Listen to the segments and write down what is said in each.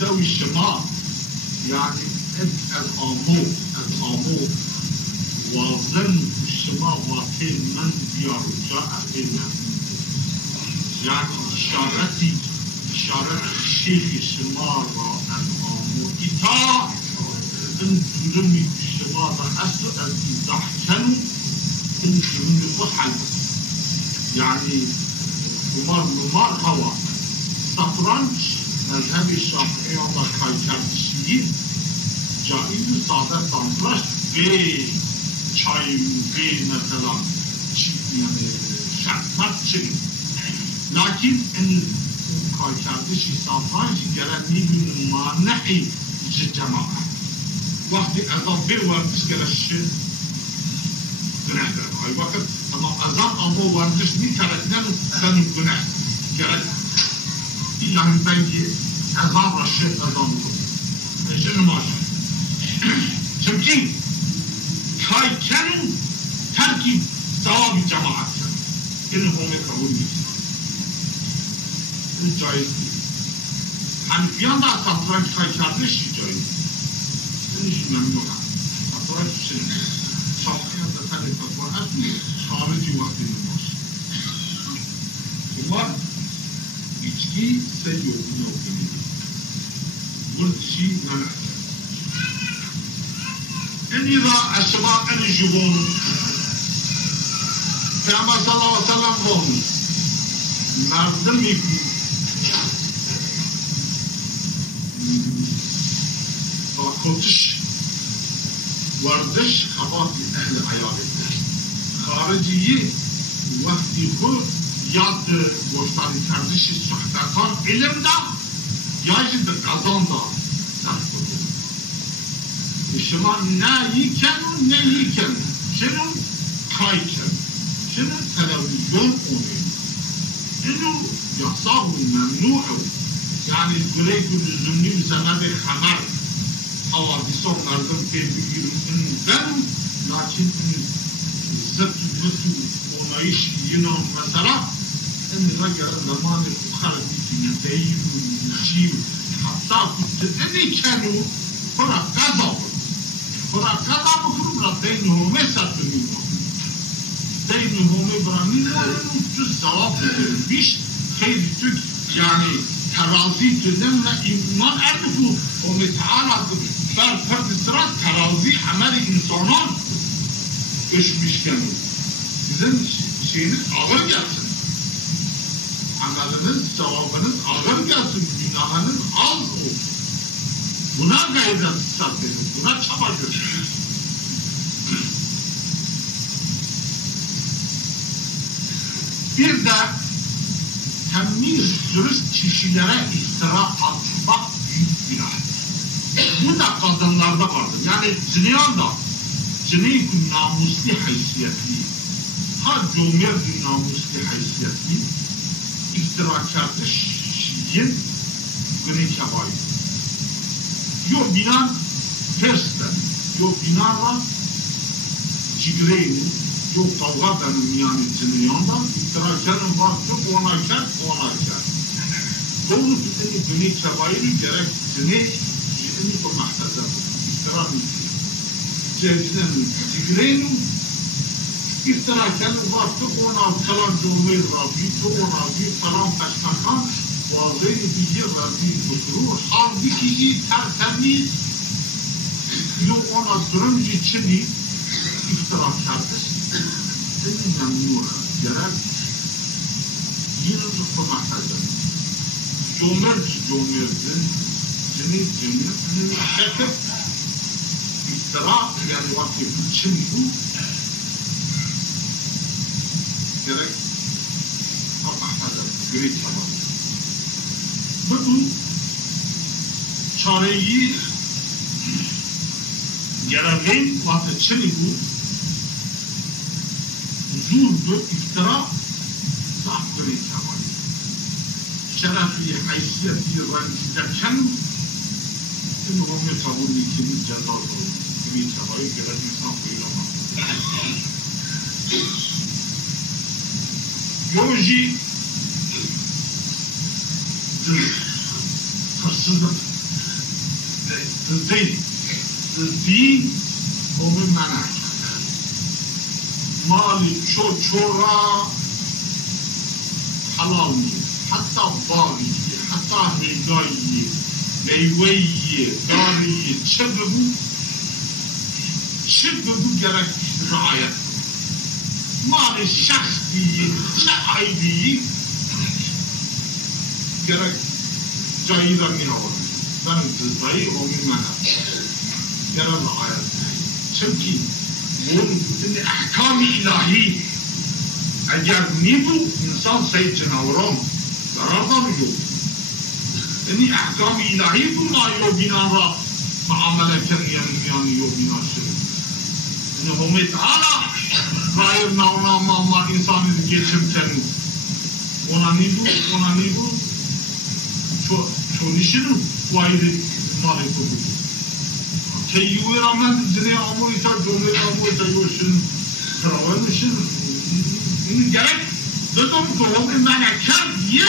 تسوي الشمال يعني از آمو وظن الشمال واقعي من بيرجع إلى يعني إشارة الشيخ الشمال از آمو إتا انتظرمي الشمال أسو از إزاح كانوا انتظرمي بحل يعني ممار هوا سطرنج مذهب الشافعي الله كايكردشي جائز ساده سانتراش به چای به مثلا يعني شطرنج چی لكن ان كايكردشي سانتراج گرد میبینیم مانعی جماعه وقتی اذان بوردش گرش گناه دارم های وقت اما اذان اما وردش میکردن سنو گناه گرد يعني بيجي أذان رشيد أذان شنو ماشي شمتين كاي كانوا تركي ثواب الجماعة إنهم يقولون الجايز حنفيان دا سطرنج كاي كاردش جايز إنش ممنوع سطرنج شنو شاقيا دا تاني فتوى أسمي خارجي وقت الماش ثم İçki seviyorum okuyayım. Burçi nana. En ida aşma en jubon. Peygamber sallallahu aleyhi ve sellem olmuş. Merdim iku. Kotiş. Vardiş kabati ehli hayalettir. Hariciyi vakti kur yad boştari kardişi sohbetan ilimda yajid kazanda sarf oldu. Şema ne yiken şunu kayken şunu televizyon oluyor. Şunu yasağı memnu'u yani güley lüzumlu zanade haber havadison nardım bilgilerin lakin zıt onayış yine mesela ان رجع زمان الخرج في البيت والجيل حتى كنت اني كانوا فرا كذا مفروض دينهم يسافرون دينهم ابراهيم الزواج مش خير تك يعني ترازي تنمى ايمان عرفوا ومتعالى فرد الصراط ترازي عمل انسانان مش كانوا اذا şeyiniz ağır gelsin. Ameliniz, sevabınız ağır gelsin. Günahınız az olsun. Buna gayret sarf edin. Buna çaba gösterin. Bir de temiz, dürüst kişilere iftira atmak büyük günahdır. Bu da kadınlarda vardır. Yani ziniyan da zini namusli haysiyetli ha cumhuriyet namusli haysiyetli iftirakarda şiyin günü kebayı. Yo binan tersten, yo binarla cigreyni, yo kavga benim yani ziniyanda iftirakarın vakti onayken. Doğru tuteni günü kebayı gerek zini bu mahtaza iftira cevizden cigreyni İftiraken vakti ona kalan cumhur rabi, ona bir kalan peşkakan vaziyet bir rabi kuturu, halbuki iyi tertemiz, yo ona durum içini iftirakardır. Senin memnuna gerek yine zıplamaktadır. Cumhuriyet'in cumhuriyet'in şekil iftira yani vakti için bu gerek kapatmadan gerek tamam. Bu çareyi gerevin vakti çeni bu zuldu iftira sahip gerek tamam. Şerefi haysiyeti rencide İnhum kabul ettiğimiz ceza olur. Gerek tamam gerek insan koyulamaz. Yoji hırsızlık دزدی قوم منع مالی چورا حلال نیست حتی باقی حتی هیگایی میوهی داری چه بگو گرک رعایت مال شخصی چه عیبی گرک جایی را می آورد من دزدایی قومی منع گرک رعایت چونکی این احکام الهی اگر نیبو انسان سید جناوران قرار دامیدو این احکام الهی بود ما یوبینان را معامله کنیم یعنی یوبینان شد این همه تعالی غیر نونا ما انسانی دیگه چم کنیم اونا نیبو چونیشنو واید مالی تو بود که یوی را من زنی آموری تا جمعه آموری تا یوشن تراوه میشن این گرک دادم که همه من کرد یه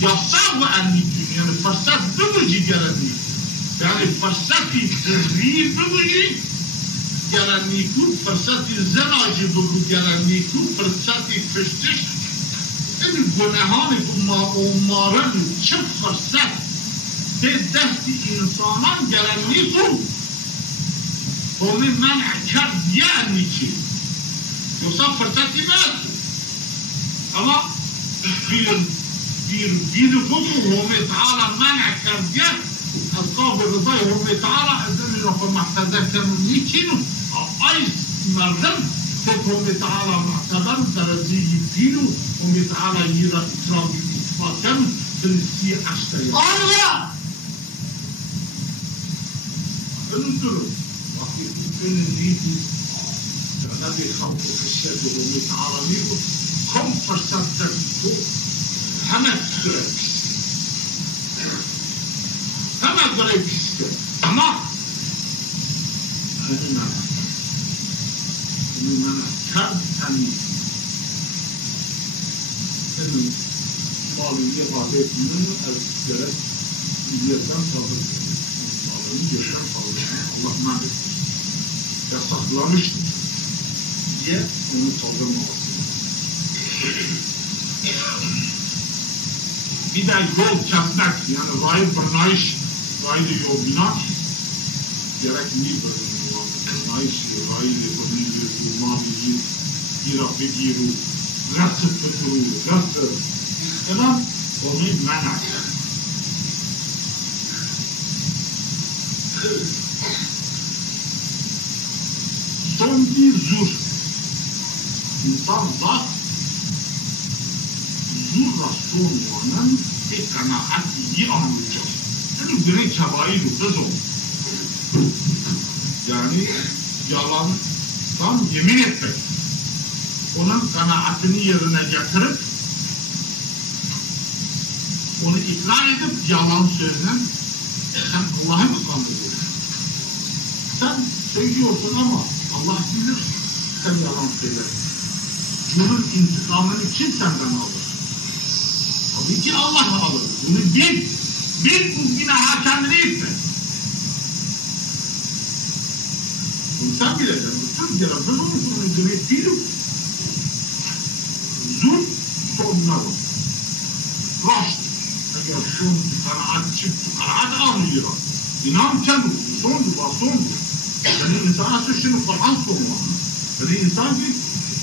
یا ساو انی یعنی فرصت بگوشی گرنی یعنی فرصتی تزویر بگوشی گرنی کن فرصتی زناجی بگو گرنی کن فرصتی پشتش این گناهانی که ما اومارن چه فرصت به دستی انسانان گرنی کن همه منع کرد یعنی چی یوسا فرصتی بست اما بیر خود همه تعالی منع کرد از قابل رضای همه تعالی از این را محتضر کنونی کنو آیز مردم خود همه تعالی محتضر درزی بینو همه تعالی یه را اکرامی اتفاق کنو دلسی اشتایی آنها اینو درو وقتی این نیدی نبی خلق خشید همه تعالی میگو کم فرصت در تو همه داره پیسته اما همه من کرد تنید اینو مالیه قابل من از گرد یکم تابل مالیه یکم تابل الله من یا سخلانش یه اونو تابل مالیه بیدای گل کسنک یعنی رای برنایش رای یوبینا gerek برنایش رای برنایش ما بگیر گیرا بگیرو رسط بگیرو رسط کنم اونی منع سوندی زور انسان ذات زور را سونوانن که قناعتی آنجا اینو گره کبایی رو بزن یعنی yalan tam yemin etmek onun kanaatini yerine getirip onu ikna edip yalan söylen sen Allah'ı mı kandırıyorsun? Sen söylüyorsun ama Allah bilir sen yalan söyler. Bunun intikamını kim senden alır? Tabii ki Allah alır. Bunu bil bu günaha kendini etme. Bunu sen bileceksin. Bütün yaratın onun yönettiğini zul sonuna bak. Raşt. Eğer son kanaat çıktı, kanaat anlıyor. İnan kendini. Sondu. Yani insana suçunu falan sorma. Yani insan bir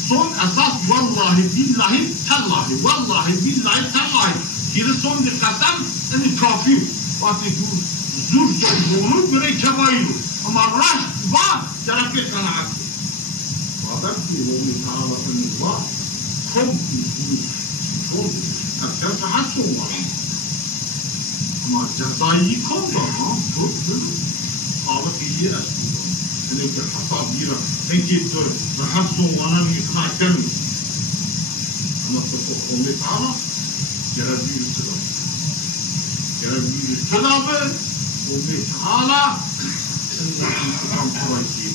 son esas vallahi billahi tallahi vallahi billahi tallahi geri son bir kasam yani kafi vakti zor sorduğunu göre kebaylı ama raş var tarafı kanaat vadak ki onu Teala'nın var kom herkes hasso var ama cezayı komda çok sağlık iyi aslında yani ki hata bir enki ve hasso vanan yıkhaken ama onu Teala Yarabbi Teala ve Allah Teala intikam kurayı